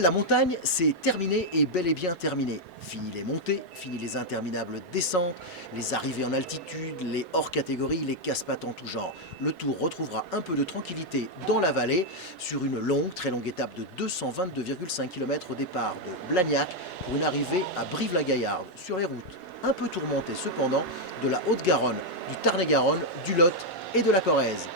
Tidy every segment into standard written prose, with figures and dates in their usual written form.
La montagne, c'est terminé et bel et bien terminé. Fini les montées, fini les interminables descentes, les arrivées en altitude, les hors-catégories, les casse-pattes en tout genre. Le Tour retrouvera un peu de tranquillité dans la vallée sur une longue, très longue étape de 222,5 km au départ de Blagnac pour une arrivée à Brive-la-Gaillarde sur les routes un peu tourmentées cependant de la Haute-Garonne, du Tarn-et-Garonne, du Lot et de la Corrèze.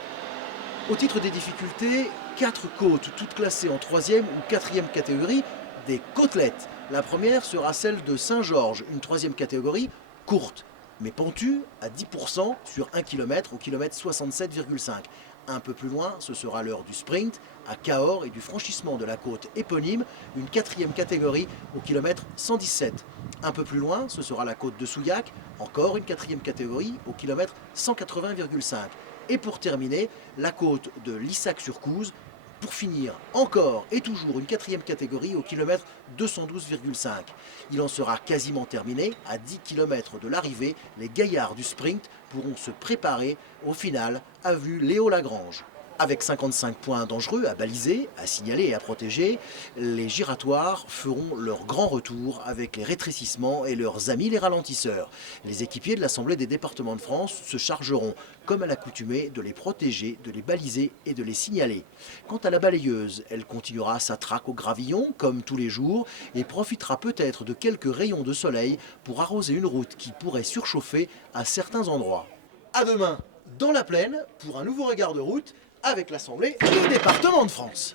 Au titre des difficultés, 4 côtes, toutes classées en 3e ou 4e catégorie, des côtelettes. La première sera celle de Saint-Georges, une 3e catégorie courte, mais pentue à 10% sur 1 km au kilomètre 67,5. Un peu plus loin, ce sera l'heure du sprint à Cahors et du franchissement de la côte éponyme, une 4e catégorie au kilomètre 117. Un peu plus loin, ce sera la côte de Souillac, encore une 4e catégorie au kilomètre 180,5. Et pour terminer, la côte de Lissac-sur-Couze, pour finir encore et toujours une 4e catégorie au kilomètre 212,5. Il en sera quasiment terminé. À 10 km de l'arrivée, les gaillards du sprint pourront se préparer au final à vue Léo Lagrange. Avec 55 points dangereux à baliser, à signaler et à protéger, les giratoires feront leur grand retour avec les rétrécissements et leurs amis les ralentisseurs. Les équipiers de l'Assemblée des départements de France se chargeront, comme à l'accoutumée, de les protéger, de les baliser et de les signaler. Quant à la balayeuse, elle continuera sa traque au gravillon, comme tous les jours, et profitera peut-être de quelques rayons de soleil pour arroser une route qui pourrait surchauffer à certains endroits. À demain, dans la plaine, pour un nouveau regard de route, avec l'Assemblée des départements de France.